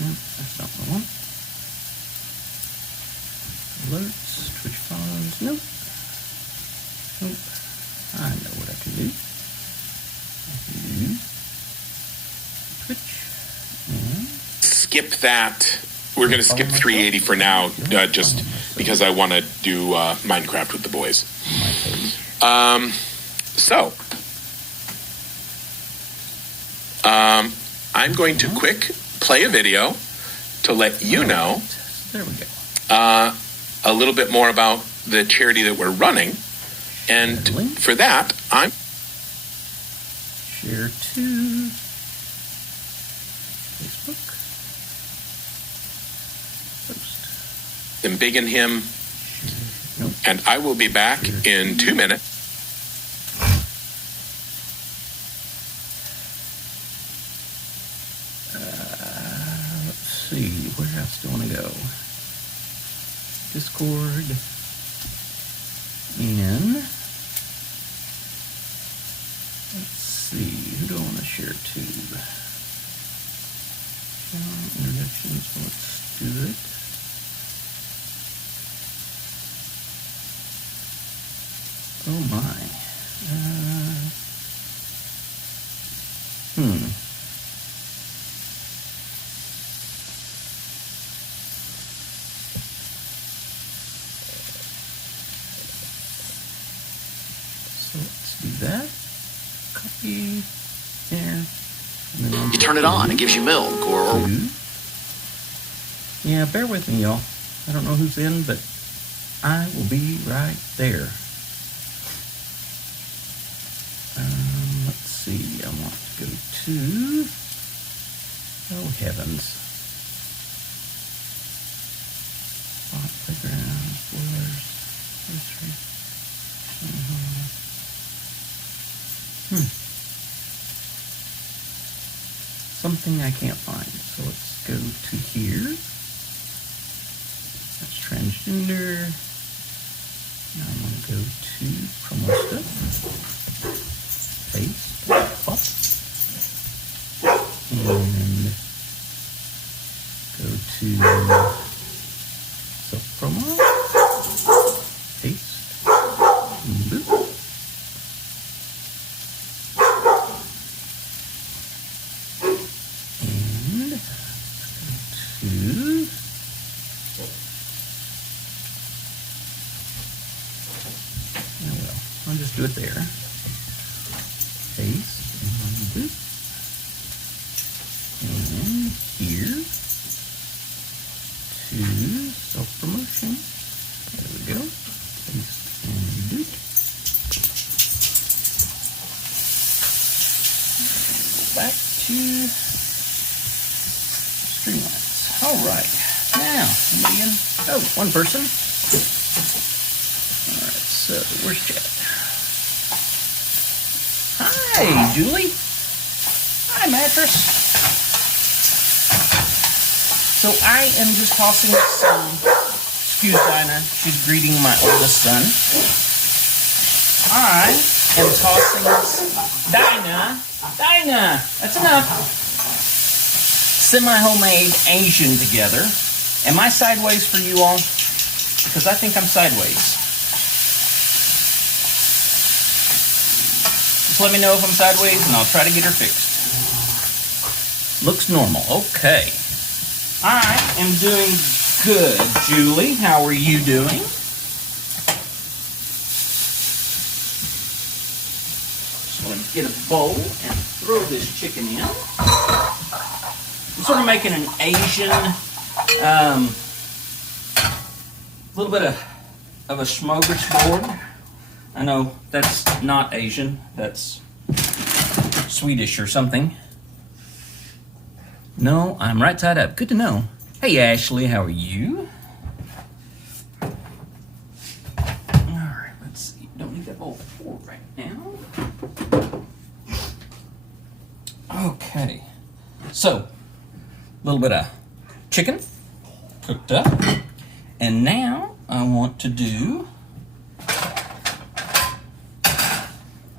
that's not the one. Alerts, Twitch follows. Nope. Nope. I know what I can do. I can do Twitch. And skip that. We're going to skip 380 for now, just because I want to do Minecraft with the boys. I'm going to quick play a video to let you know there we go. A little bit more about the charity that we're running. And for that, I'm... Share to Facebook. Post. I'm bigging him. Nope. And I will be back in 2 minutes. Let's see, where else do I want to go? Discord. And let's see, who do I want to share to? Introductions, let's do it. Oh my. So let's do that. Copy there. And then you turn it on, it gives you milk or... Yeah, bear with me, y'all. I don't know who's in, but I will be right there. Let's see. I want to go to... Oh, heavens. Spot, playground, spoilers, history. Something I can't find. So let's go to here. That's transgender. Now I'm going to go to promo stuff. Paste. Pop. And go to self-promo. Paste. Boop. And go to I'll just do it there. Paste and boop. And here to self-promotion. There we go. Paste and boop. Back to Streamlabs. All right. Now, somebody in? Oh, one person. All right. So where's chat? Hi, Julie. Hi, Mattress. So I am just tossing some, excuse Dinah, she's greeting my oldest son. I am tossing this, Dinah, that's enough. Semi-homemade Asian together. Am I sideways for you all? Because I think I'm sideways. Let me know if I'm sideways and I'll try to get her fixed. Looks normal. Okay. I am doing good, Julie. How are you doing? Just want to get a bowl and throw this chicken in. I'm sort of making an Asian, little bit of a smorgasbord. I know that's not Asian, that's Swedish or something. No, I'm right side up. Good to know. Hey, Ashley, how are you? All right, let's see. Don't need that bowl for right now. Okay, so a little bit of chicken cooked up. And now I want to do...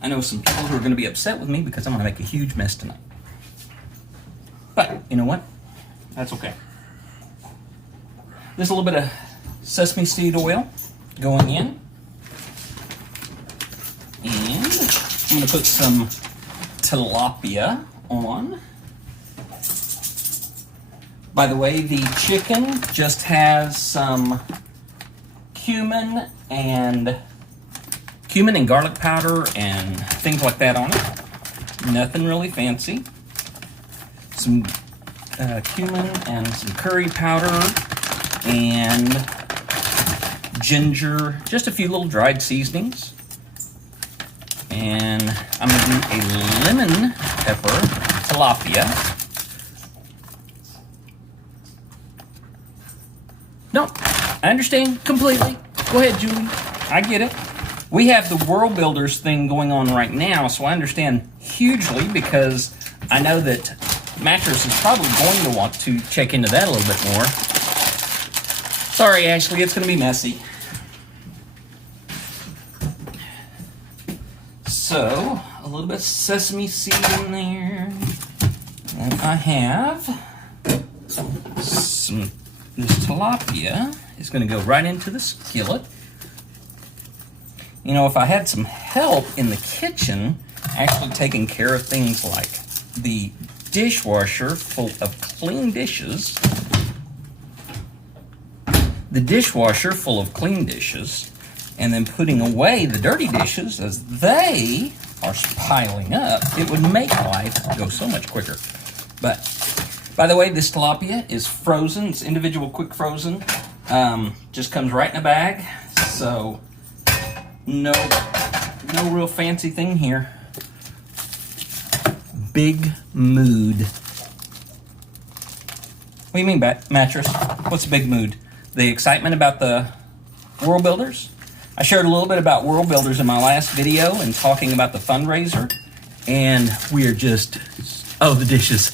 I know some people who are going to be upset with me because I'm going to make a huge mess tonight. But, you know what? That's okay. There's a little bit of sesame seed oil going in. And I'm going to put some tilapia on. By the way, the chicken just has some cumin and garlic powder and things like that on it. Nothing really fancy. Some cumin and some curry powder and ginger, just a few little dried seasonings. And I'm going to do a lemon pepper tilapia. No, I understand completely. Go ahead, Julie. I get it. We have the World Builders thing going on right now, so I understand hugely because I know that Mattress is probably going to want to check into that a little bit more. Sorry, Ashley, it's going to be messy. So, a little bit of sesame seed in there. And I have some, this tilapia is going to go right into the skillet. You know, if I had some help in the kitchen, actually taking care of things like the dishwasher full of clean dishes, and then putting away the dirty dishes as they are piling up, it would make life go so much quicker. But, by the way, this tilapia is frozen. It's individual quick frozen. Just comes right in a bag. So, no real fancy thing here. Big mood. What do you mean, Mattress? What's big mood? The excitement about the World Builders? I shared a little bit about World Builders in my last video and talking about the fundraiser. And we are just, oh, the dishes,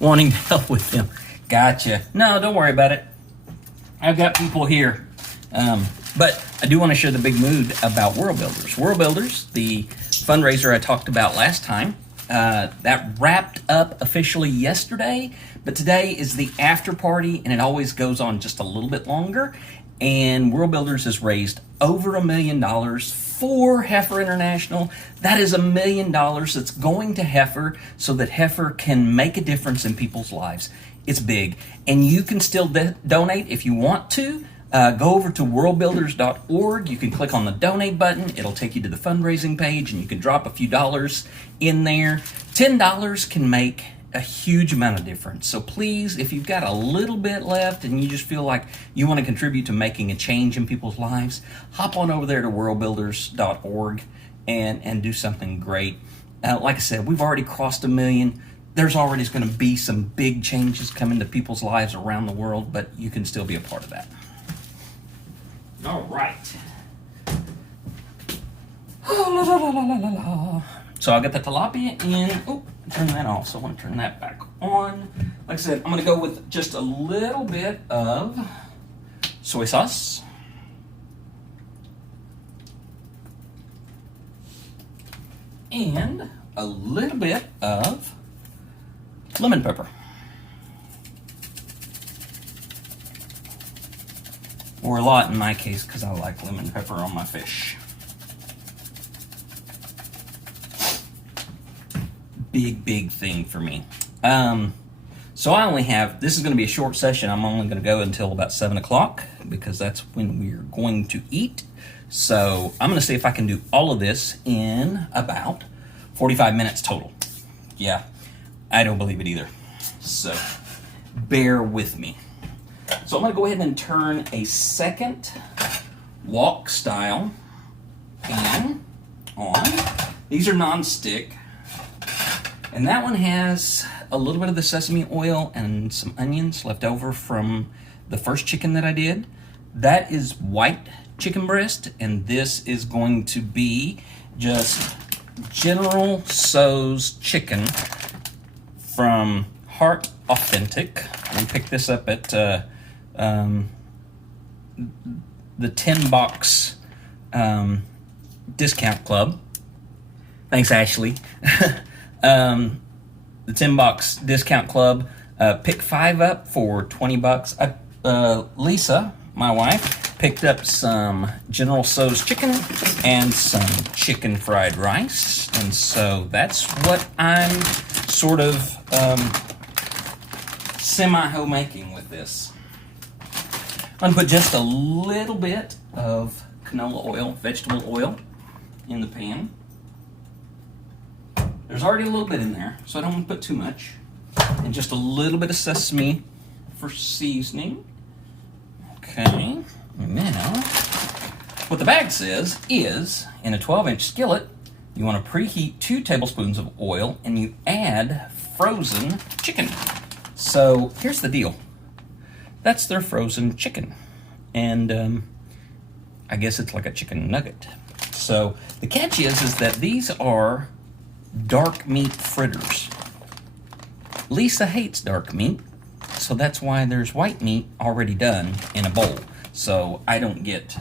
wanting to help with them. Gotcha. No, don't worry about it. I've got people here. But I do want to share the big mood about World Builders. World Builders, the fundraiser I talked about last time, that wrapped up officially yesterday, but today is the after party, and it always goes on just a little bit longer. And World Builders has raised over $1 million for Heifer International. That is $1 million that's going to Heifer so that Heifer can make a difference in people's lives. It's big. And you can still donate if you want to. Go over to worldbuilders.org. You can click on the donate button. It'll take you to the fundraising page, and you can drop a few dollars in there. $10 can make a huge amount of difference. So please, if you've got a little bit left and you just feel like you want to contribute to making a change in people's lives, hop on over there to worldbuilders.org and do something great. Like I said, we've already crossed 1 million. There's already going to be some big changes coming to people's lives around the world, but you can still be a part of that. All right. So I got the tilapia in. Oh, turn that off. So I want to turn that back on. Like I said, I'm going to go with just a little bit of soy sauce. And a little bit of lemon pepper. Or a lot in my case, because I like lemon pepper on my fish. Big thing for me. So I only have, this is going to be a short session. I'm only going to go until about 7 o'clock because that's when we're going to eat. So I'm going to see if I can do all of this in about 45 minutes total. Yeah, I don't believe it either. So bear with me. So I'm going to go ahead and turn a second wok style pan on. These are non-stick. And that one has a little bit of the sesame oil and some onions left over from the first chicken that I did. That is white chicken breast, and this is going to be just General Tso's chicken from Heart Authentic. We picked this up at the 10-box discount club. Thanks, Ashley. The 10-box discount club. Pick 5 up for $20. Lisa, my wife, picked up some General Tso's chicken and some chicken fried rice. And so that's what I'm sort of semi-homemaking with this. I'm going to put just a little bit of canola oil, vegetable oil, in the pan. There's already a little bit in there, so I don't want to put too much. And just a little bit of sesame for seasoning. Okay, now, what the bag says is, in a 12-inch skillet, you want to preheat 2 tablespoons of oil and you add frozen chicken. So here's the deal. That's their frozen chicken. And I guess it's like a chicken nugget. So the catch is that these are dark meat fritters. Lisa hates dark meat, so that's why there's white meat already done in a bowl. So I don't get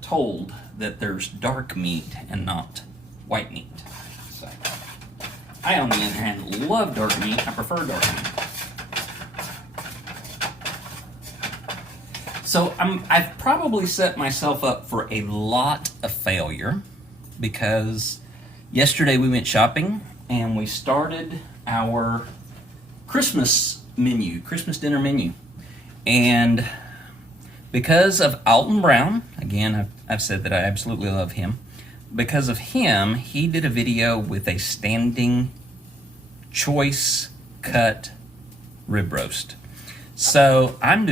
told that there's dark meat and not white meat. So I, on the other hand, love dark meat. I prefer dark meat. So I've probably set myself up for a lot of failure because yesterday we went shopping and we started our Christmas dinner menu. And because of Alton Brown, again, I've said that I absolutely love him. Because of him, he did a video with a standing choice cut rib roast. So I'm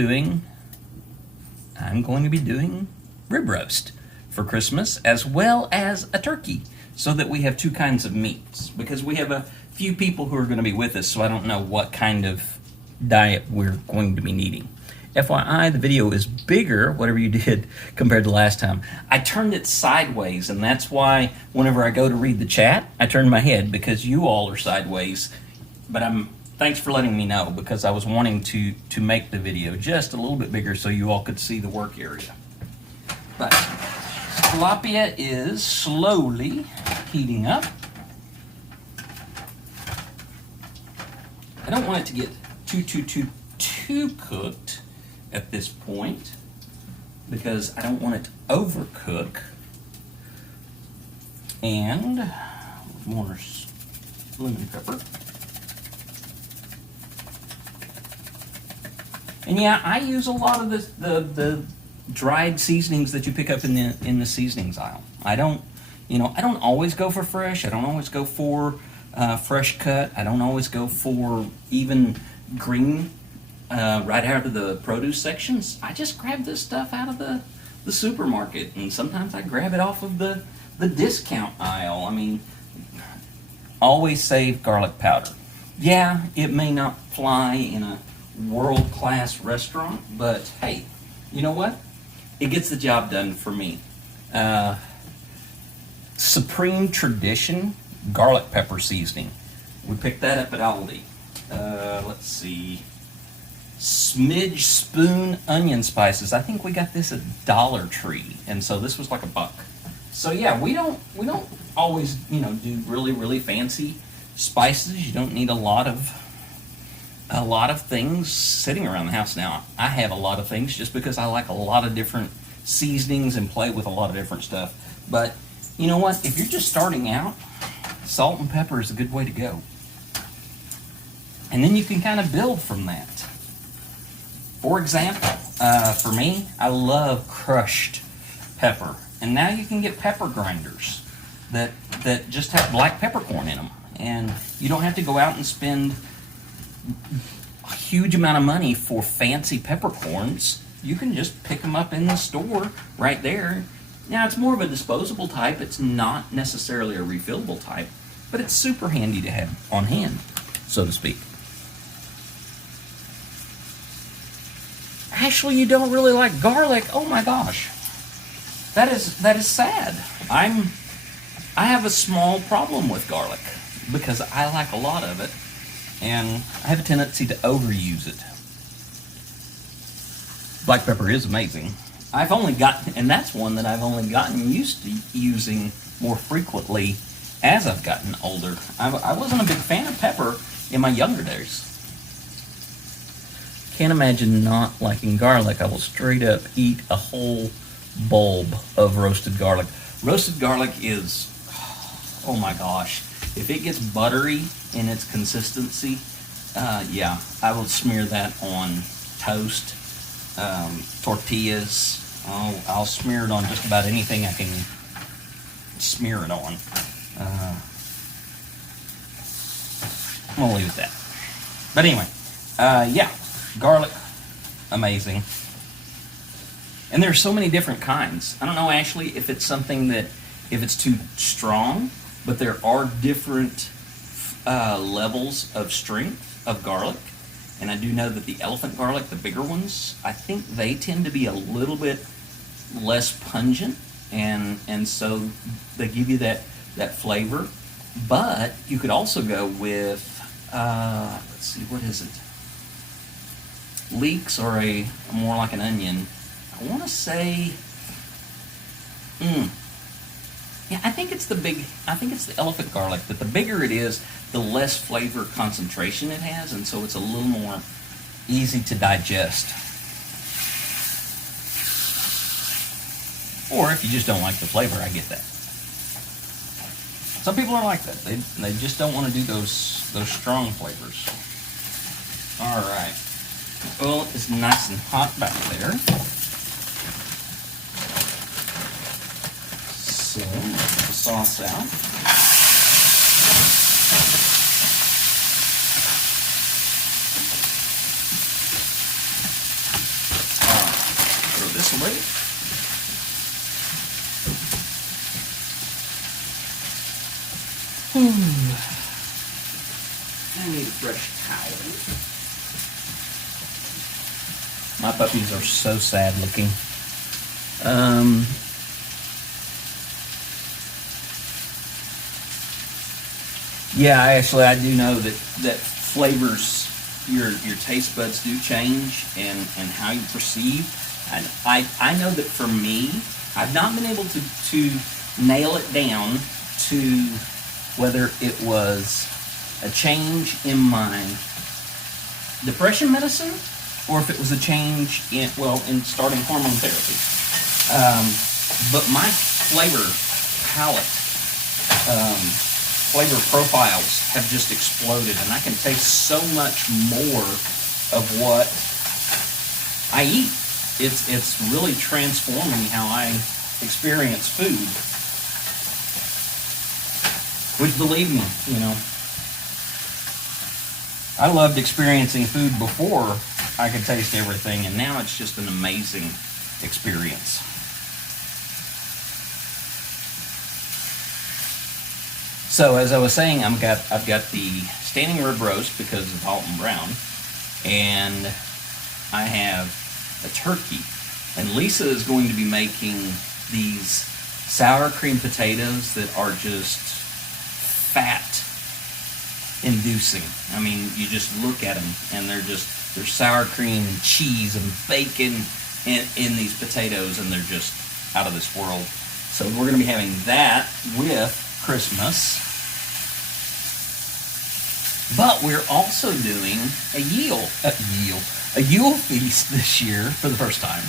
going to be doing rib roast for Christmas as well as a turkey so that we have 2 kinds of meats because we have a few people who are going to be with us, so I don't know what kind of diet we're going to be needing. FYI, the video is bigger, whatever you did, compared to last time. I turned it sideways, and that's why whenever I go to read the chat, I turn my head because you all are sideways. But thanks for letting me know because I was wanting to make the video just a little bit bigger so you all could see the work area. But tilapia is slowly heating up. I don't want it to get too cooked at this point because I don't want it to overcook. And more lemon pepper. And yeah, I use a lot of the dried seasonings that you pick up in the seasonings aisle. I don't always go for fresh. I don't always go for fresh cut. I don't always go for even green right out of the produce sections. I just grab this stuff out of the supermarket, and sometimes I grab it off of the discount aisle. I mean, always save garlic powder. Yeah, it may not fly in a world-class restaurant, but hey, you know what? It gets the job done for me. Supreme Tradition garlic pepper seasoning. We picked that up at Aldi. Let's see. Smidge Spoon onion spices. I think we got this at Dollar Tree, and so this was like $1. So yeah, we don't always do really fancy spices. You don't need a lot of things sitting around the house. Now I have a lot of things just because I like a lot of different seasonings and play with a lot of different stuff. But you know what? If you're just starting out, salt and pepper is a good way to go. And then you can kind of build from that. For example, for me, I love crushed pepper. And now you can get pepper grinders that just have black peppercorn in them. And you don't have to go out and spend a huge amount of money for fancy peppercorns. You can just pick them up in the store right there. Now, it's more of a disposable type. It's not necessarily a refillable type, but it's super handy to have on hand, so to speak. Ashley, you don't really like garlic? Oh my gosh. That is sad. I have a small problem with garlic because I like a lot of it, and I have a tendency to overuse it. Black pepper is amazing. And that's one that I've only gotten used to using more frequently as I've gotten older. I wasn't a big fan of pepper in my younger days. can't imagine not liking garlic. I will straight up eat a whole bulb of roasted garlic. Roasted garlic is, oh my gosh, if it gets buttery in its consistency, yeah, I will smear that on toast, tortillas. I'll smear it on just about anything I can smear it on. I'm gonna leave it at that. But anyway, yeah, garlic, amazing. And there's so many different kinds. I don't know, Ashley, if it's something that, if it's too strong, but there are different levels of strength of garlic. And I do know that the elephant garlic, the bigger ones, I think they tend to be a little bit less pungent, and so they give you that flavor. But you could also go with, let's see, what is it? Leeks are a more like an onion. I want to say, yeah, I think it's the elephant garlic. But the bigger it is, the less flavor concentration it has, and so it's a little more easy to digest. Or if you just don't like the flavor, I get that. Some people are like that. They just don't want to do those strong flavors. All right. Oil is nice and hot back there. So, get the sauce out. Throw this away. I need a fresh towel. My puppies are so sad looking. Yeah, actually, I do know that flavors, your taste buds do change, and how you perceive. And I know that for me, I've not been able to nail it down to whether it was a change in my depression medicine, or if it was a change in starting hormone therapy. But my flavor palette, flavor profiles have just exploded, and I can taste so much more of what I eat. It's really transforming how I experience food. Which, believe me, I loved experiencing food before I could taste everything, and now it's just an amazing experience. So, as I was saying, I've got the standing rib roast because of Alton Brown, and I have a turkey. And Lisa is going to be making these sour cream potatoes that are just fat-inducing. I mean, you just look at them, and there's sour cream and cheese and bacon in these potatoes, and they're just out of this world. So we're going to be having that with Christmas. But we're also doing a Yule feast this year for the first time,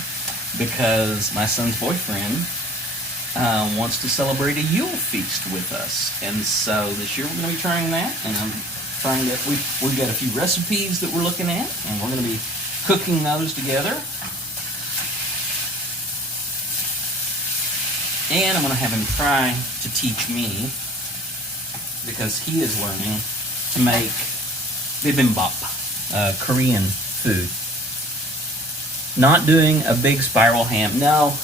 because my son's boyfriend wants to celebrate a Yule feast with us. And so this year we're going to be trying that, and I'm trying to, we've got a few recipes that we're looking at, and we're going to be cooking those together. And I'm going to have him try to teach me, because he is learning to make bibimbap, Korean food. Not doing a big spiral ham. No,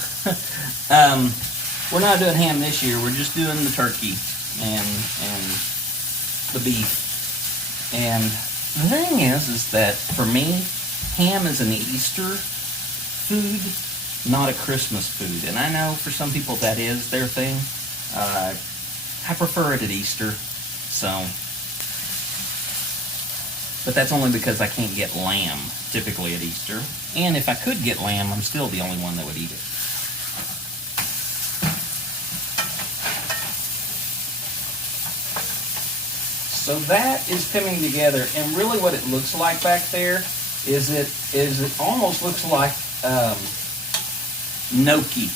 we're not doing ham this year. We're just doing the turkey and the beef. And the thing is that for me, ham is an Easter food, not a Christmas food. And I know for some people that is their thing. I prefer it at Easter. So, but that's only because I can't get lamb typically at Easter. And if I could get lamb, I'm still the only one that would eat it. So that is coming together, and really what it looks like back there is it almost looks like gnocchi.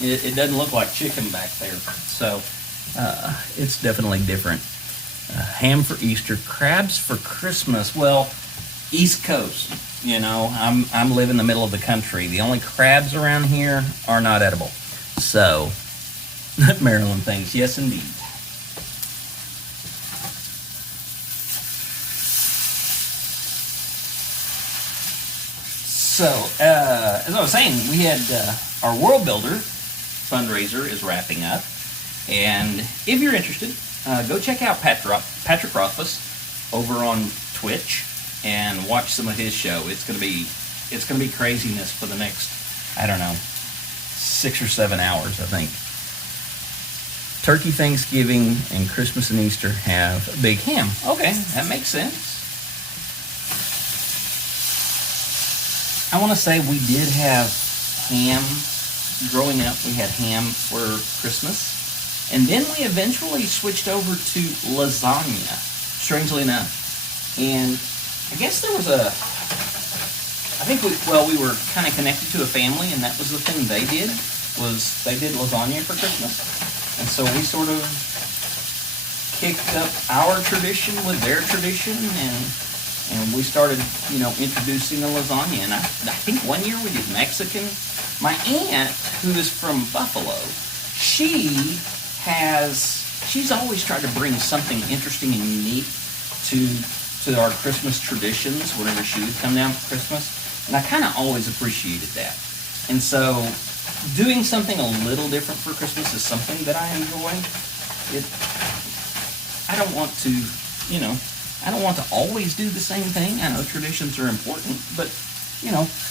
It doesn't look like chicken back there. So it's definitely different. Ham for Easter, crabs for Christmas. Well, East Coast. You know, I'm live in the middle of the country. The only crabs around here are not edible. So Maryland thinks, yes, indeed. So, as I was saying, we had our World Builder fundraiser is wrapping up. And if you're interested, go check out Patrick Rothfuss over on Twitch and watch some of his show. It's gonna be craziness for the next, I don't know, 6 or 7 hours, I think. Turkey, Thanksgiving, and Christmas and Easter have a big ham. Okay, that makes sense. I want to say we did have ham. Growing up, we had ham for Christmas. And then we eventually switched over to lasagna, strangely enough. And I guess there was we were kind of connected to a family, and that was the thing they did lasagna for Christmas. And so we sort of kicked up our tradition with their tradition, and we started, introducing a lasagna. And I think one year we did Mexican. My aunt, who is from Buffalo, she's always tried to bring something interesting and unique to our Christmas traditions whenever she would come down for Christmas. And I kind of always appreciated that. And so doing something a little different for Christmas is something that I enjoy. I don't want to always do the same thing. I know traditions are important, but,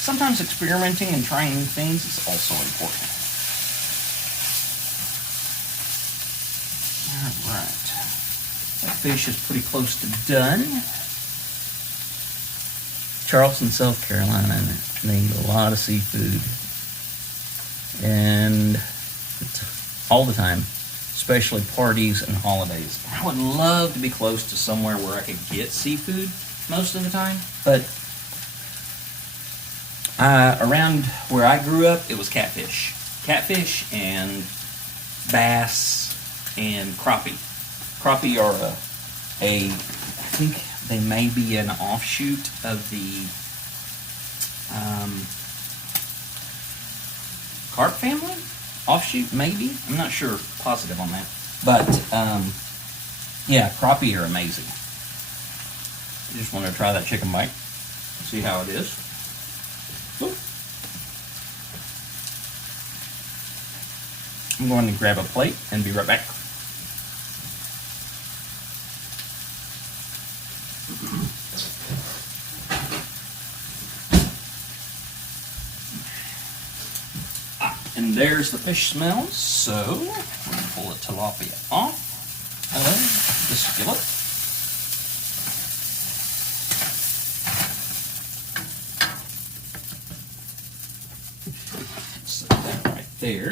sometimes experimenting and trying new things is also important. All right. That fish is pretty close to done. Charleston, South Carolina, they eat a lot of seafood. And it's all the time, especially parties and holidays. I would love to be close to somewhere where I could get seafood most of the time, but around where I grew up, it was catfish. Catfish and bass and crappie. Crappie are I think they may be an offshoot of the carp family? Offshoot, maybe? I'm not sure, positive on that. But, yeah, crappie are amazing. I just want to try that chicken bite. See how it is. Ooh. I'm going to grab a plate and be right back. And there's the fish smells, so we're going to pull the tilapia off of the skillet. Set that right there.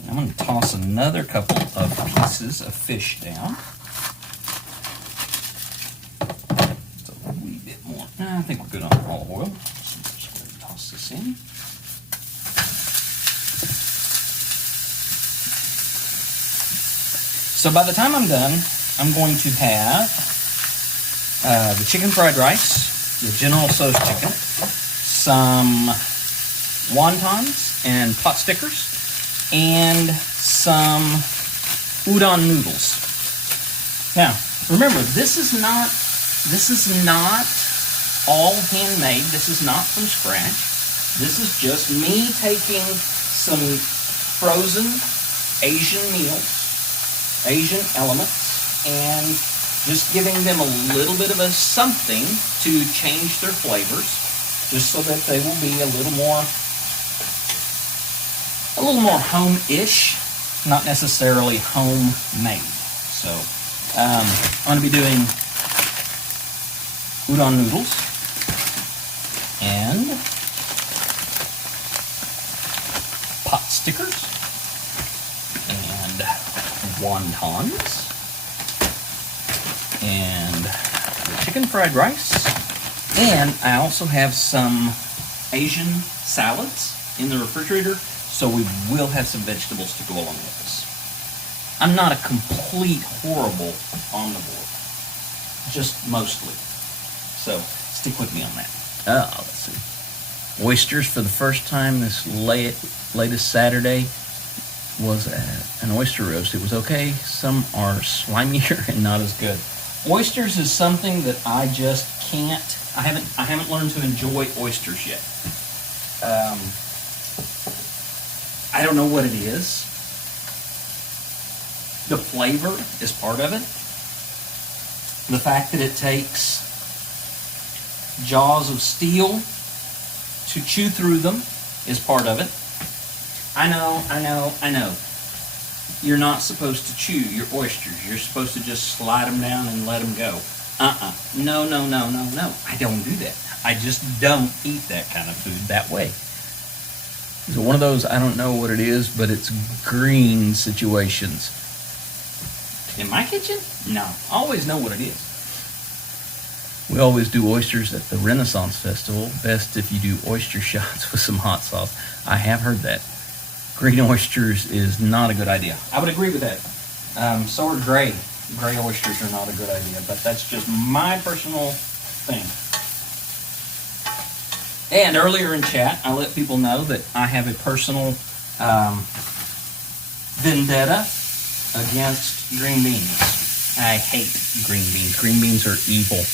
And I'm going to toss another couple of pieces of fish down. Just a wee bit more. I think we're good on olive oil. So I'm just going to toss this in. So by the time I'm done, I'm going to have the chicken fried rice, the General Tso's chicken, some wontons and pot stickers, and some udon noodles. Now, remember, this is not all handmade. This is not from scratch. This is just me taking some frozen Asian meals, Asian elements, and just giving them a little bit of a something to change their flavors, just so that they will be a little more home-ish, not necessarily homemade. So I'm going to be doing udon noodles and pot stickers and wontons and the chicken fried rice And I also have some Asian salads in the refrigerator, so we will have some vegetables to go along with this. I'm not a complete horrible omnivore, just mostly. So stick with me on that. Let's see. Oysters for the first time this latest Saturday was an oyster roast. It was okay. Some are slimier and not as good. Oysters is something that I just can't. I haven't learned to enjoy oysters yet. I don't know what it is. The flavor is part of it. The fact that it takes jaws of steel to chew through them is part of it. I know. You're not supposed to chew your oysters. You're supposed to just slide them down and let them go. No. I don't do that. I just don't eat that kind of food that way. So one of those, I don't know what it is, but it's green situations. In my kitchen? No. I always know what it is. We always do oysters at the Renaissance Festival. Best if you do oyster shots with some hot sauce. I have heard that. Green oysters is not a good idea. I would agree with that. So are gray. Gray oysters are not a good idea, but that's just my personal thing. And earlier in chat, I let people know that I have a personal vendetta against green beans. I hate green beans. Green beans are evil.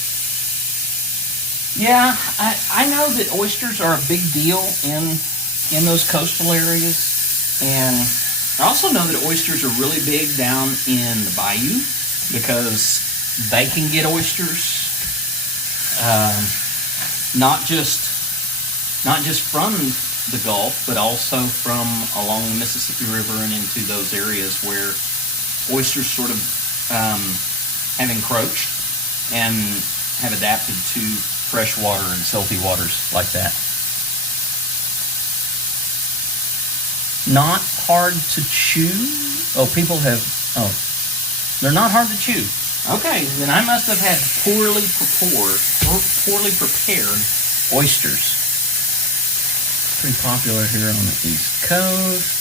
Yeah, I know that oysters are a big deal in those coastal areas. And I also know that oysters are really big down in the bayou because they can get oysters, not just from the Gulf, but also from along the Mississippi River and into those areas where oysters sort of have encroached and have adapted to fresh water and salty waters like that. Not hard to chew. They're not hard to chew. Okay, then I must have had poorly prepared oysters. Pretty popular here on the East Coast.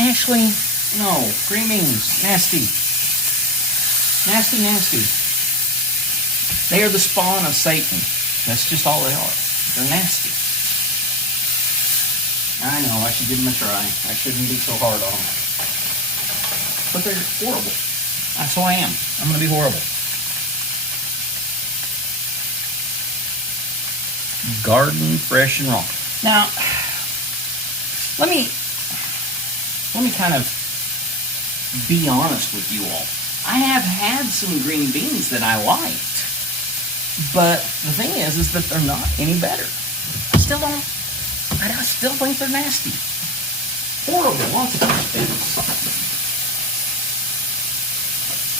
Actually, no, green beans, nasty. Nasty. They are the spawn of Satan. That's just all they are. They're nasty. I know, I should give them a try. I shouldn't be so hard on them. But they're horrible. So I am. I'm going to be horrible. Garden fresh and raw. Now, let me kind of be honest with you all. I have had some green beans that I liked. But the thing is that they're not any better. I still think they're nasty. Horrible. Lots of things.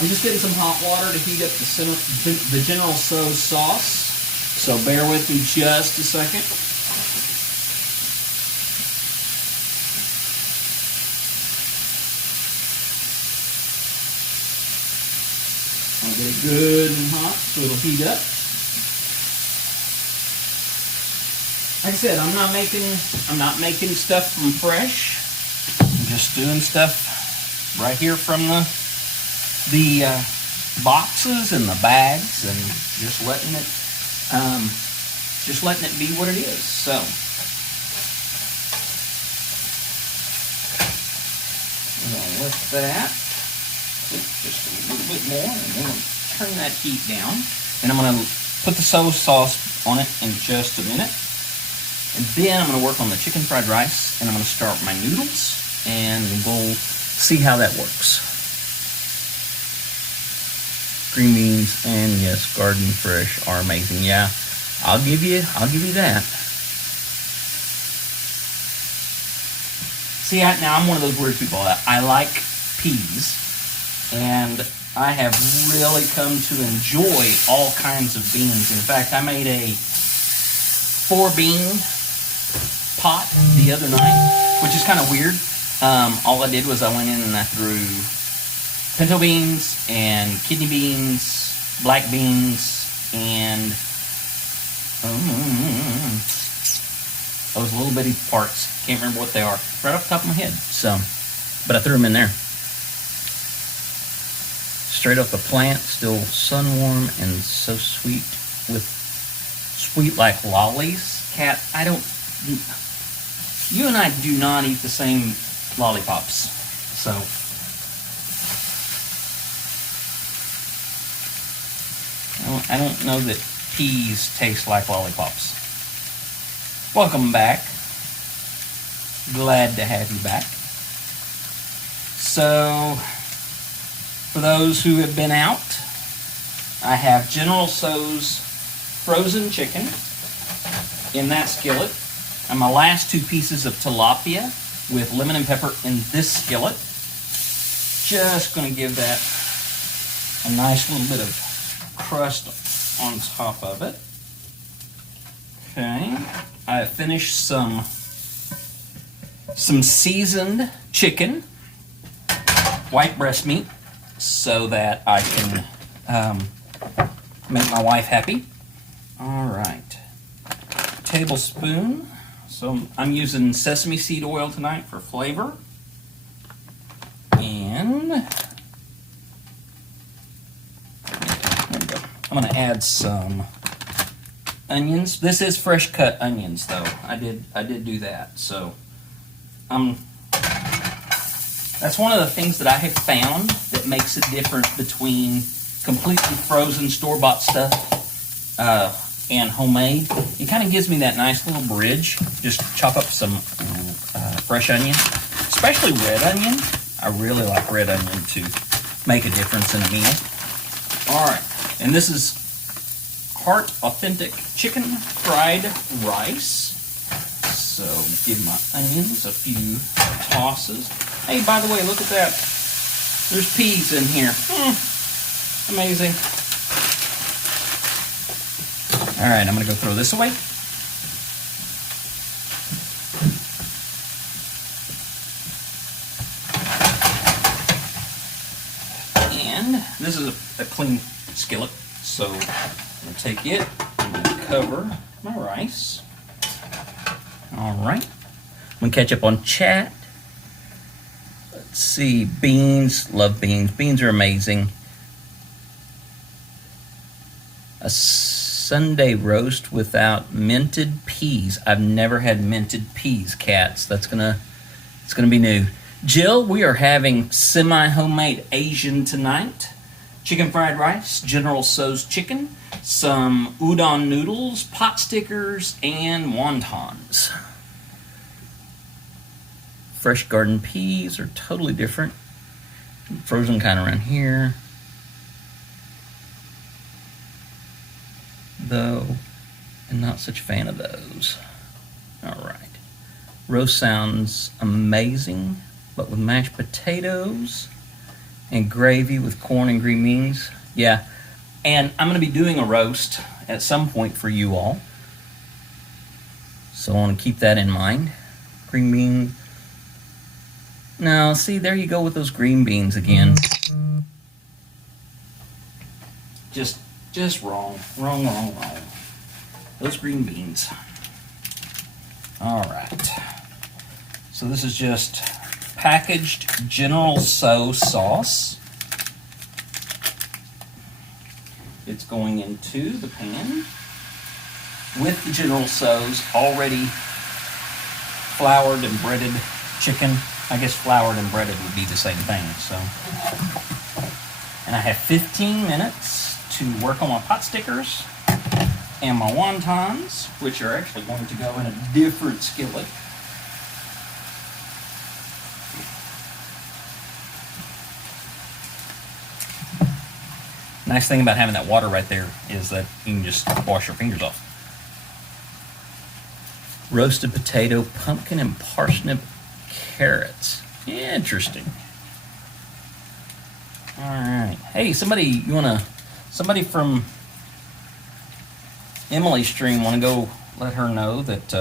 I'm just getting some hot water to heat up the General Tso's sauce. So bear with me just a second. I'll get it good and hot so it'll heat up. Like I said, I'm not making stuff from fresh. I'm just doing stuff right here from the boxes and the bags, and just letting it be what it is. So, I'm gonna lift that just a little bit more, and then turn that heat down. And I'm gonna put the soy sauce on it in just a minute. And then I'm going to work on the chicken fried rice, and I'm going to start my noodles, and we'll see how that works. Green beans and yes, garden fresh are amazing. Yeah, I'll give you that. See, now I'm one of those weird people. I like peas, and I have really come to enjoy all kinds of beans. In fact, I made a 4-bean pot the other night, which is kind of weird. All I did was I went in and I threw pinto beans and kidney beans, black beans, and Those little bitty parts. Can't remember what they are. Right off the top of my head. So, but I threw them in there. Straight off the plant, still sun warm and so sweet, with sweet like lollies. Cat, I don't. You and I do not eat the same lollipops. So. I don't know that peas taste like lollipops. Welcome back. Glad to have you back. So, for those who have been out, I have General Tso's frozen chicken in that skillet, and my last 2 pieces of tilapia with lemon and pepper in this skillet. Just going to give that a nice little bit of crust on top of it. Okay, I have finished some seasoned chicken, white breast meat, so that I can make my wife happy. All right, tablespoon. So I'm using sesame seed oil tonight for flavor, and I'm going to add some onions. This is fresh cut onions, though. I did do that. So, that's one of the things that I have found that makes a difference between completely frozen store-bought stuff and homemade. It kind of gives me that nice little bridge. Just chop up some fresh onion, especially red onion. I really like red onion to make a difference in a meal. All right. And this is Heart Authentic Chicken Fried Rice. So give my onions a few tosses. Hey, by the way, look at that. There's peas in here. Amazing. All right, I'm going to go throw this away. And this is a clean skillet, so I'm going to take it and cover my rice. All right, I'm going to catch up on chat. Let's see, beans, love beans. Beans are amazing. A Sunday roast without minted peas. I've never had minted peas, cats. It's gonna be new. Jill, we are having semi-homemade Asian tonight. Chicken fried rice, General Tso's chicken, some udon noodles, pot stickers, and wontons. Fresh garden peas are totally different. Frozen kind of around here. Though, I'm not such a fan of those. All right. Roast sounds amazing, but with mashed potatoes and gravy with corn and green beans. Yeah, and I'm going to be doing a roast at some point for you all. So I want to keep that in mind. Green bean. Now, see, there you go with those green beans again. Just wrong. Wrong. Those green beans. All right. So this is just packaged General Tso sauce. It's going into the pan with the General Tso's already floured and breaded chicken. I guess floured and breaded would be the same thing. So, and I have 15 minutes to work on my pot stickers and my wontons, which are actually going to go in a different skillet. Nice thing about having that water right there is that you can just wash your fingers off. Roasted potato, pumpkin, and parsnip carrots. Interesting. All right. Hey, somebody from Emily's stream want to go let her know that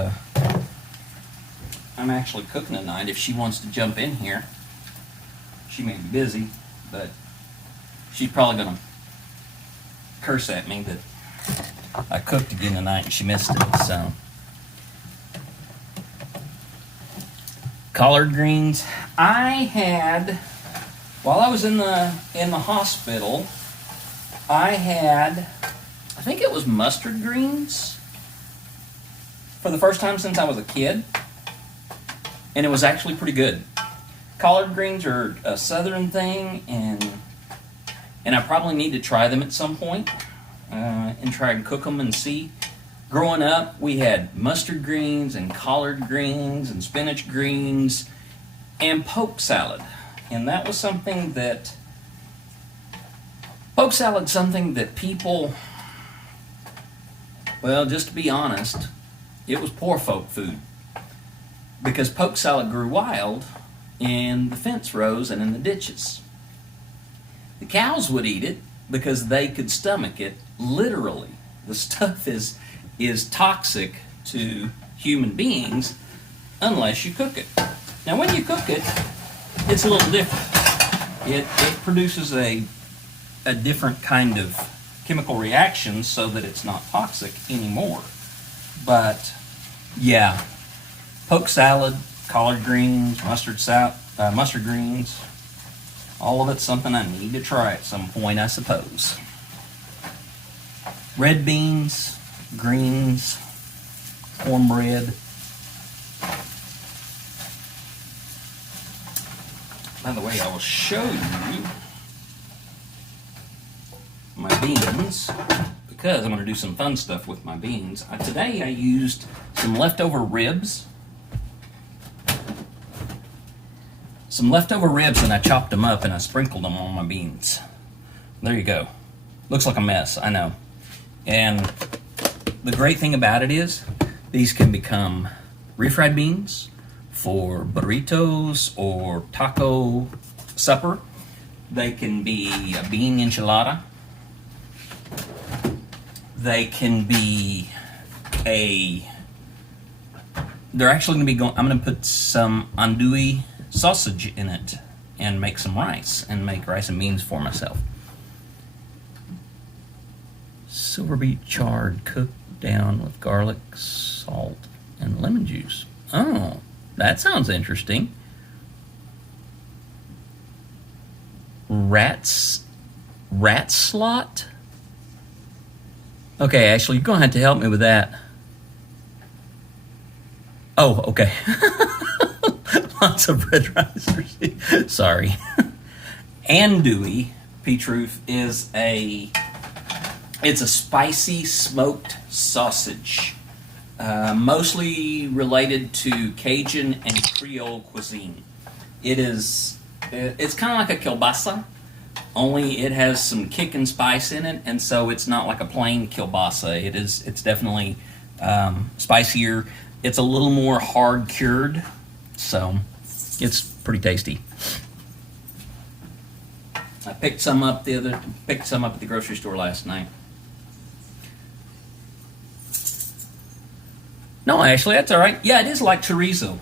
I'm actually cooking tonight. If she wants to jump in here, she may be busy, but she's probably going to curse at me that I cooked again tonight and she missed it, so. Collard greens. While I was in the hospital, I think it was mustard greens for the first time since I was a kid, and it was actually pretty good. Collard greens are a southern thing, and I probably need to try them at some point and try and cook them and see. Growing up, we had mustard greens and collard greens and spinach greens and poke salad. And that was something that, poke salad's something that people, well, just to be honest, it was poor folk food. Because poke salad grew wild in the fence rows and in the ditches. The cows would eat it because they could stomach it literally. The stuff is toxic to human beings unless you cook it. Now when you cook it, it's a little different. It produces a different kind of chemical reaction so that it's not toxic anymore. But yeah, poke salad, collard greens, mustard greens, all of it's something I need to try at some point, I suppose. Red beans, greens, cornbread. By the way, I will show you my beans because I'm going to do some fun stuff with my beans. Today I used some leftover ribs. And I chopped them up and I sprinkled them on my beans. There you go. Looks like a mess, I know. And the great thing about it is these can become refried beans for burritos or taco supper. They can be a bean enchilada. They can be they're actually going to be I'm going to put some andouille sausage in it and make some rice and make rice and beans for myself. Silver beet chard cooked down with garlic, salt, and lemon juice. Oh, that sounds interesting. Rat slot? Okay, Ashley, you're going to have to help me with that. Oh, okay. Lots of red rice. Sorry. Andouille, Peach Roof, is it's a spicy smoked sausage, mostly related to Cajun and Creole cuisine. It's kind of like a kielbasa, only it has some kick and spice in it, and so it's not like a plain kielbasa. It's definitely spicier. It's a little more hard cured, so it's pretty tasty. I picked some up at the grocery store last night. No, Ashley, that's all right. Yeah, it is like chorizo.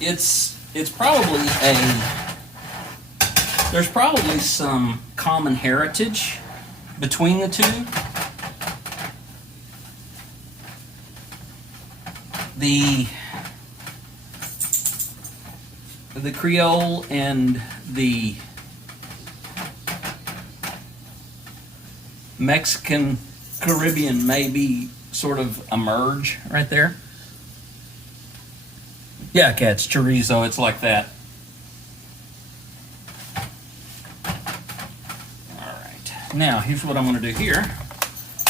It's probably there's probably some common heritage between the two. The Creole and the Mexican Caribbean maybe sort of emerge right there. Yeah, cats, chorizo, it's like that. Alright, now here's what I'm going to do here.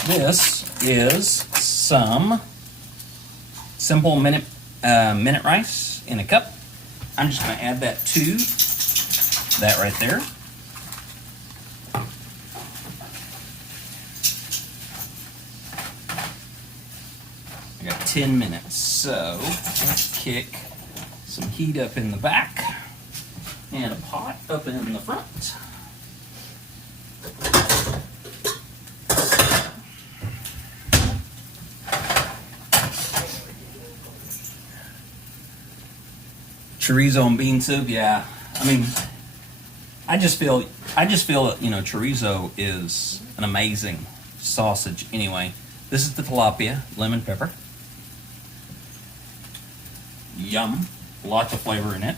This is some simple minute rice in a cup. I'm just going to add that to that right there. I got 10 minutes, so let's kick some heat up in the back and a pot up in the front. Chorizo and bean soup, yeah. I mean, I just feel that, chorizo is an amazing sausage anyway. This is the tilapia, lemon pepper. Yum. Lots of flavor in it.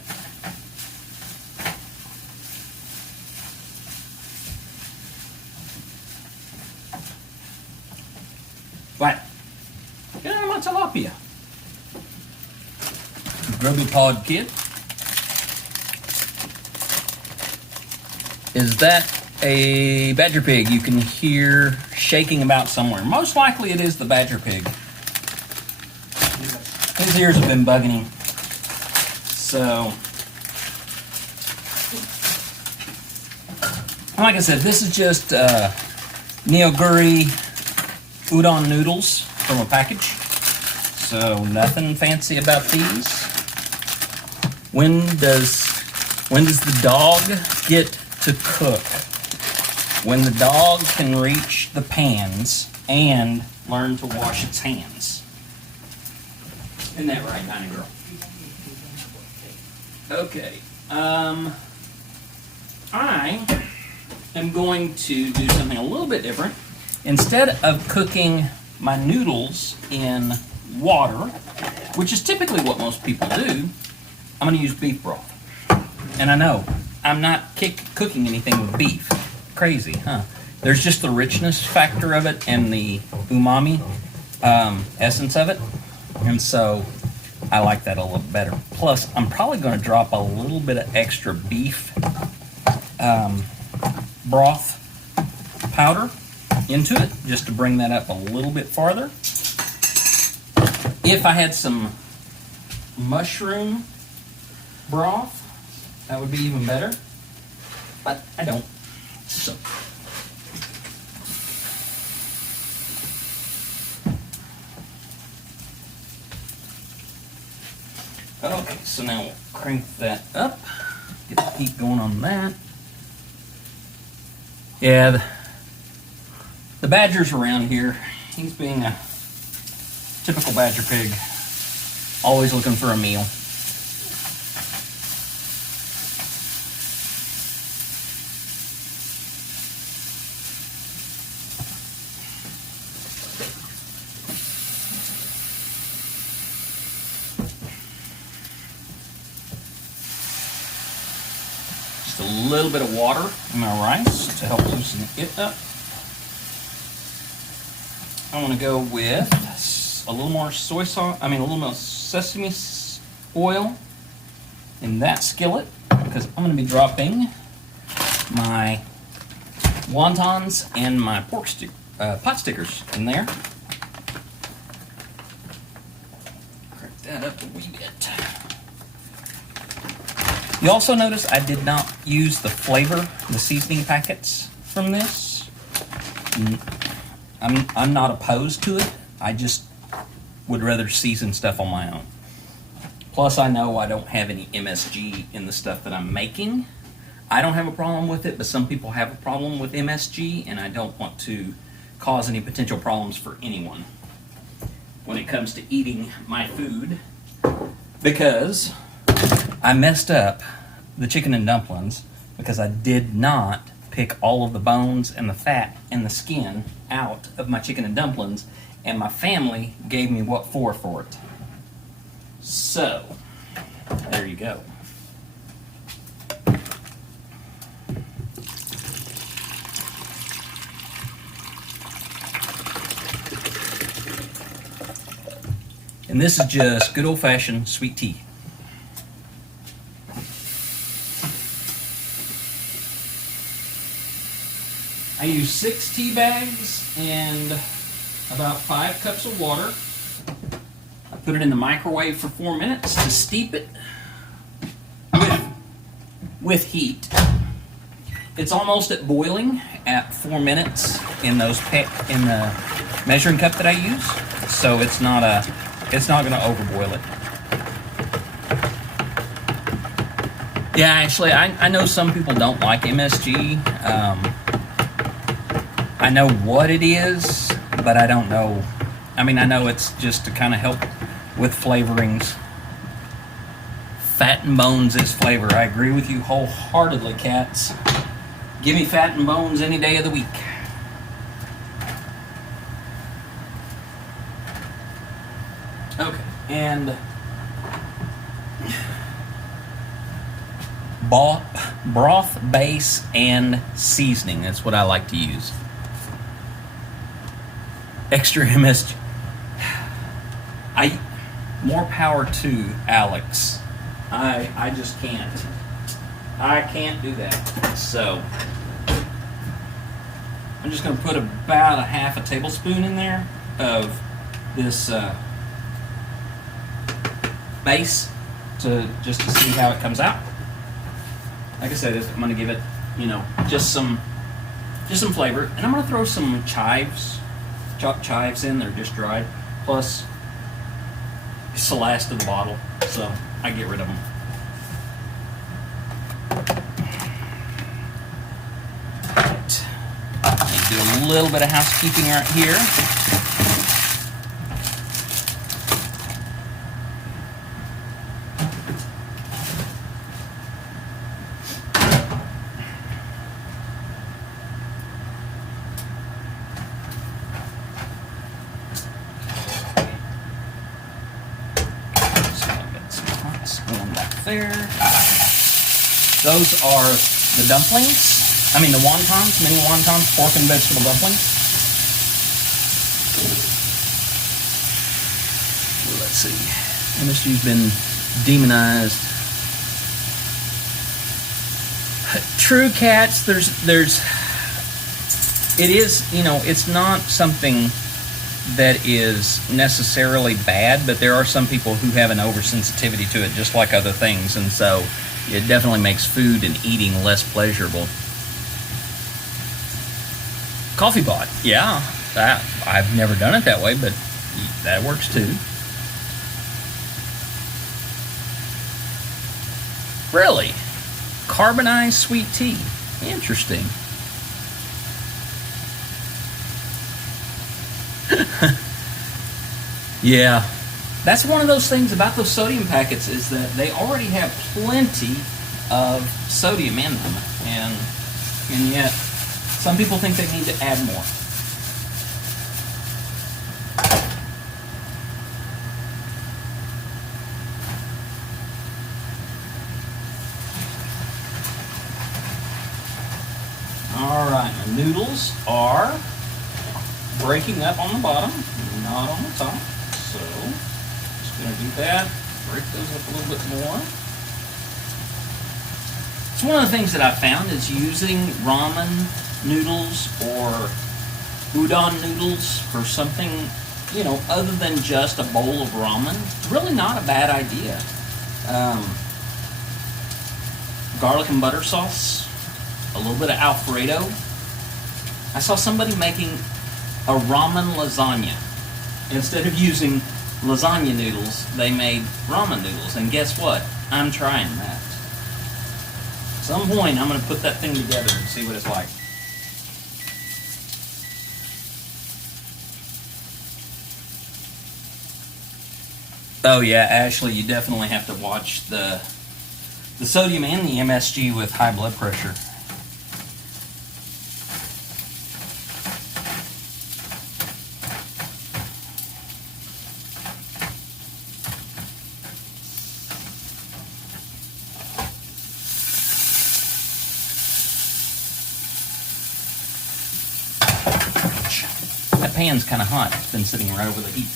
But, my tilapia. Grubby pawed kid. Is that a badger pig you can hear shaking about somewhere? Most likely it is the badger pig. His ears have been bugging him. So, like I said, this is just Neoguri udon noodles from a package. So nothing fancy about these. When does the dog get to cook? When the dog can reach the pans and learn to wash its hands. Isn't that right, Tiny Girl? Okay. I am going to do something a little bit different. Instead of cooking my noodles in water, which is typically what most people do, I'm going to use beef broth. And I know, I'm not cooking anything with beef. Crazy, huh? There's just the richness factor of it and the umami essence of it. And so I like that a little better. Plus, I'm probably going to drop a little bit of extra beef broth powder into it, just to bring that up a little bit farther. If I had some mushroom broth, that would be even better. But I don't. So. Okay, so now we'll crank that up. Get the heat going on that. Yeah, the badger's around here. He's being a typical badger pig, always looking for a meal. Just a little bit of water in my rice to help loosen it up. I want to go with a little more soy sauce, a little more sesame oil in that skillet, because I'm going to be dropping my wontons and my pot stickers in there. Crack that up a wee bit. You also notice I did not use the seasoning packets from this. I'm not opposed to it. I just would rather season stuff on my own. Plus, I know I don't have any MSG in the stuff that I'm making. I don't have a problem with it, but some people have a problem with MSG, and I don't want to cause any potential problems for anyone when it comes to eating my food, because I messed up the chicken and dumplings because I did not pick all of the bones and the fat and the skin out of my chicken and dumplings, and my family gave me what for it. So, there you go. And this is just good old-fashioned sweet tea. I use 6 tea bags and about 5 cups of water. I put it in the microwave for 4 minutes to steep it with heat. It's almost at boiling at 4 minutes in the measuring cup that I use, so it's not going to overboil it. Yeah, actually, I know some people don't like MSG. I know what it is, but I don't know. I know it's just to kind of help with flavorings Fat and bones is flavor. I agree with you wholeheartedly, cats. Give me fat and bones any day of the week. Okay, and broth base and seasoning. That's what I like to use. Extra MSG. More power to Alex. I just can't. I can't do that. So I'm just going to put about a half a tablespoon in there of this base just to see how it comes out. Like I said, I'm going to give it, just some flavor, and I'm going to throw some chives, chopped chives in. They're just dried, plus it's the last of the bottle, so I get rid of them. Right. I do a little bit of housekeeping right here. There. Those are the dumplings. I mean the wontons, mini wontons, pork and vegetable dumplings. Let's see. MSG's been demonized. True, cats. It is, it's not something that is necessarily bad, but there are some people who have an oversensitivity to it, just like other things, and so it definitely makes food and eating less pleasurable. Coffee pot, yeah, I've never done it that way, but that works too. Really? Carbonized sweet tea. Interesting. Yeah, that's one of those things about those sodium packets, is that they already have plenty of sodium in them, and yet some people think they need to add more. All right, my noodles are breaking up on the bottom, not on the top. So, just going to do that, break those up a little bit more. So one of the things that I found is using ramen noodles or udon noodles for something, other than just a bowl of ramen. Really not a bad idea. Garlic and butter sauce, a little bit of Alfredo. I saw somebody making a ramen lasagna. Instead of using lasagna noodles, they made ramen noodles. And guess what? I'm trying that. At some point, I'm going to put that thing together and see what it's like. Oh yeah, Ashley, you definitely have to watch the sodium and the MSG with high blood pressure. That pan's kind of hot. It's been sitting right over the heat.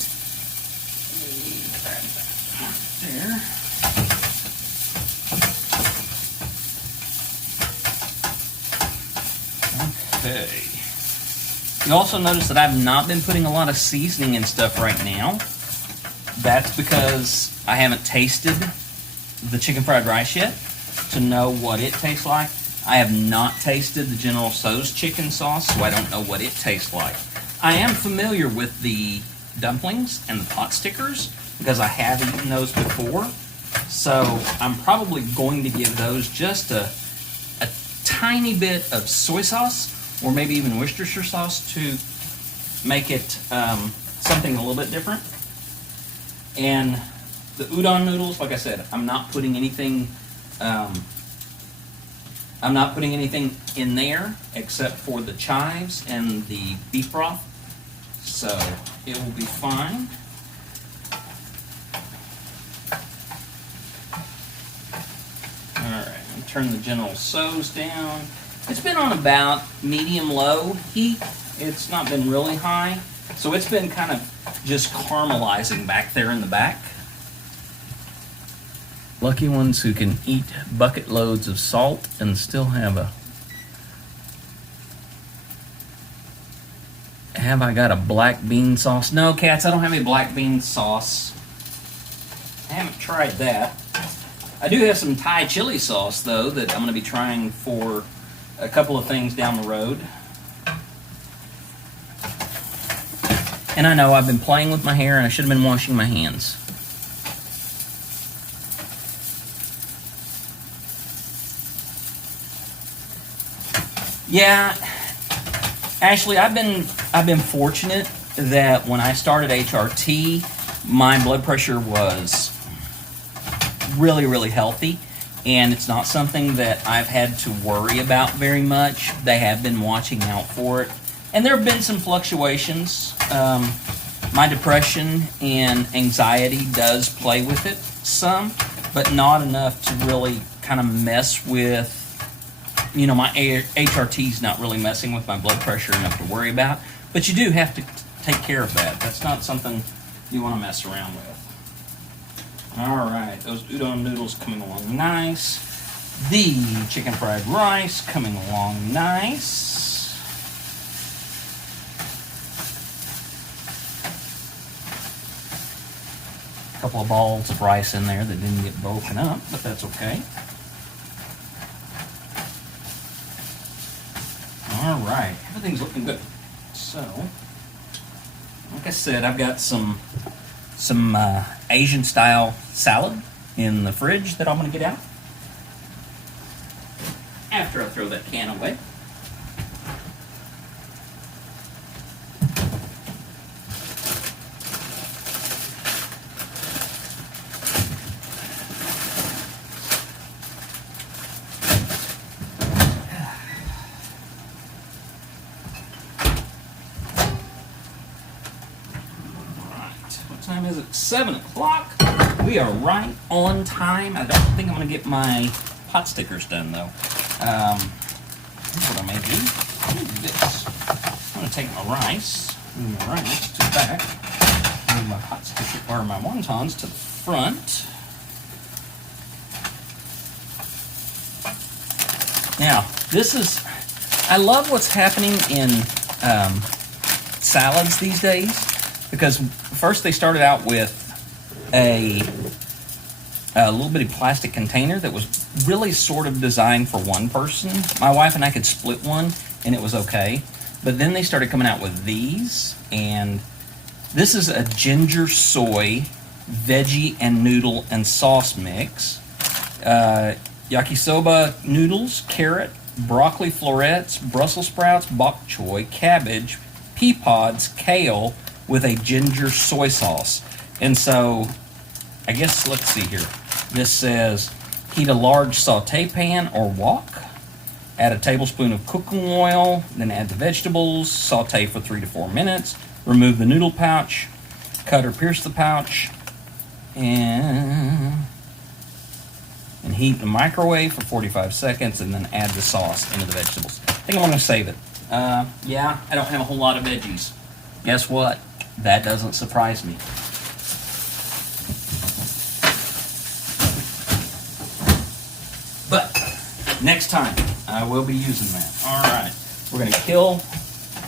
There. Okay. You also notice that I've not been putting a lot of seasoning and stuff right now. That's because I haven't tasted the chicken fried rice yet to know what it tastes like. I have not tasted the General Tso's chicken sauce, so I don't know what it tastes like. I am familiar with the dumplings and the pot stickers because I have eaten those before. So I'm probably going to give those just a tiny bit of soy sauce or maybe even Worcestershire sauce to make it something a little bit different. And The udon noodles, like I said, I'm not putting anything in there except for the chives and the beef broth. So it will be fine. Alright, I'm gonna turn the General Tso's down. It's been on about medium-low heat. It's not been really high. So it's been kind of just caramelizing back there in the back. Lucky ones who can eat bucket loads of salt and still have a... Have I got a black bean sauce? No, cats, I don't have any black bean sauce. I haven't tried that. I do have some Thai chili sauce, though, that I'm going to be trying for a couple of things down the road. And I know I've been playing with my hair and I should have been washing my hands. Yeah, Ashley, I've been fortunate that when I started HRT, my blood pressure was really, really healthy, and it's not something that I've had to worry about very much. They have been watching out for it, and there have been some fluctuations. My depression and anxiety does play with it some, but not enough to really kind of mess with, you know, my HRT's not really messing with my blood pressure enough to worry about, but you do have to take care of that. That's not something you want to mess around with. All right, those udon noodles coming along nice. The chicken fried rice coming along nice. A couple of balls of rice in there that didn't get broken up, but that's okay. All right, everything's looking good. So, like I said, I've got some Asian style salad in the fridge that I'm going to get out after I throw that can away. Time is it? 7 o'clock. We are right on time. I don't think I'm going to get my pot stickers done though. Here's what I may do. Do this. I'm going to take my rice, move my rice to the back, move my pot sticker or my wontons to the front. Now, this is, I love what's happening in salads these days, because first they started out with a little bitty plastic container that was really sort of designed for one person. My wife and I could split one and it was okay. But then they started coming out with these, and this is a ginger soy veggie and noodle and sauce mix. Yakisoba noodles, carrot, broccoli florets, Brussels sprouts, bok choy, cabbage, pea pods, kale, with a ginger soy sauce. And so, I guess, let's see here. This says, heat a large saute pan or wok, add a tablespoon of cooking oil, then add the vegetables, saute for 3 to 4 minutes, remove the noodle pouch, cut or pierce the pouch, and heat in the microwave for 45 seconds, and then add the sauce into the vegetables. I think I'm going to save it. Yeah, I don't have a whole lot of veggies. Guess what? That doesn't surprise me. But next time, I will be using that. All right, we're going to kill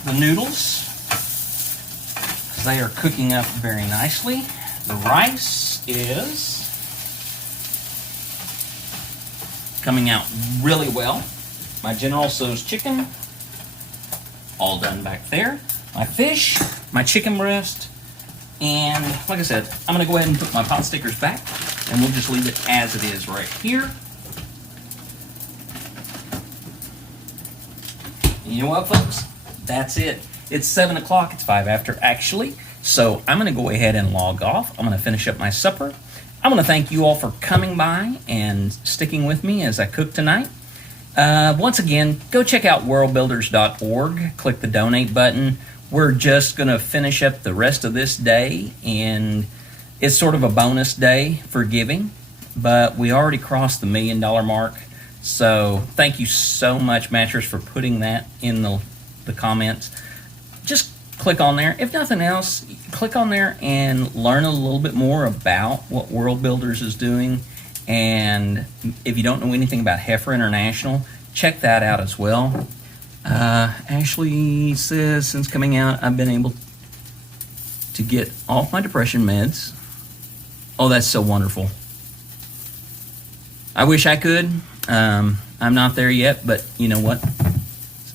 the noodles because they are cooking up very nicely. The rice is coming out really well. My General Tso's chicken, all done back there. My fish, my chicken breast, and like I said, I'm going to go ahead and put my pot stickers back, and we'll just leave it as it is right here. And you know what, folks? That's it. It's 7 o'clock. It's 5 after, actually. So I'm going to go ahead and log off. I'm going to finish up my supper, I want to thank you all for coming by and sticking with me as I cook tonight. Once again, go check out worldbuilders.org. Click the donate button. We're just going to finish up the rest of this day, and it's sort of a bonus day for giving, but we already crossed the $1 million mark. So thank you so much, Mattress, for putting that in the comments. Just click on there. If nothing else, click on there and learn a little bit more about what World Builders is doing. And if you don't know anything about Heifer International, check that out as well. Ashley says, since coming out, I've been able to get off my depression meds. Oh, that's so wonderful. I wish I could. I'm not there yet, but you know what?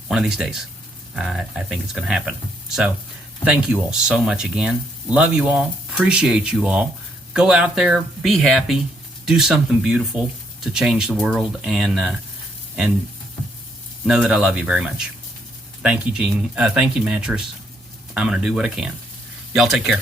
One of these days, I think it's going to happen. So thank you all so much again. Love you all. Appreciate you all. Go out there, be happy, do something beautiful to change the world, and know that I love you very much. Thank you, Genie. Thank you, Mattress. I'm going to do what I can. Y'all take care.